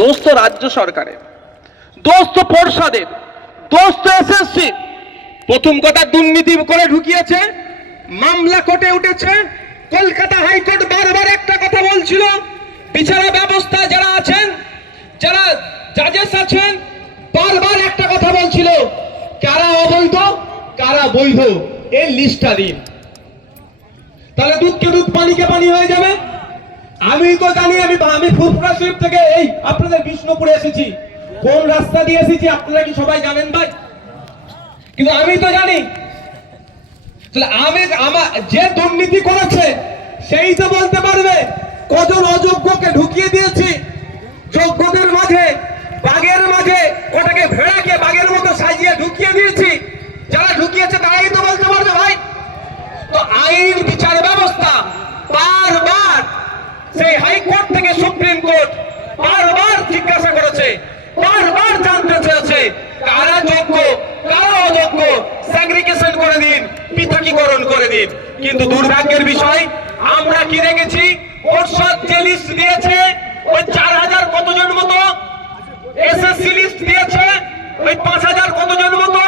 দোষ তো রাজ্য সরকারের দোষ তো পর্ষদের দোষ তো এসএসসি প্রথম কথা দুর্নীতি করে ঢুকিয়েছে, মামলা কোর্টে উঠেছে, কলকাতা হাইকোর্ট বারবার একটা কথা বলছিল, বিচারা ব্যবস্থা যারা আছেন, যারা জাজেস আছেন, বারবার একটা কথা বলছিল, কারা অবৈধ, কারা বৈধ, এই লিস্টটা দিন। তাহলে দুধকে দুধ পানিকে পানি হয়ে যাবে। আমি তো জানি, আমি আমি ফুরফুরা শরীফ থেকে এই আপনাদের বিষ্ণুপুরে এসেছি। কোন রাস্তা দিয়ে এসেছি, আপনারা কি সবাই জানেন ভাই? কিন্তু আমি তো জানি। আমি আমার যে দুর্নীতি করেছে, সেই তো বলতে পারবে। কজন অযোগ্যকে ঢুকিয়ে দিয়েছি, যোগ্যদের মাঝে পর থেকে সুপ্রিম কোর্ট বারবার জিজ্ঞাসা করেছে, বারবার জানতে চেয়েছে, কারা যোগ্য, কারা অযোগ্য স্যাগ্রিগেশন করে দিন, পৃথকীকরণ করে দিন। কিন্তু দুর্ভাগ্যের বিষয়, আমরা কি রেখেছি পর্ষদ যে লিস্ট দিয়েছে, ওই চার হাজার কতজন মতো? এসএসসি লিস্ট দিয়েছে, ওই পাঁচ হাজার কতজন মতো?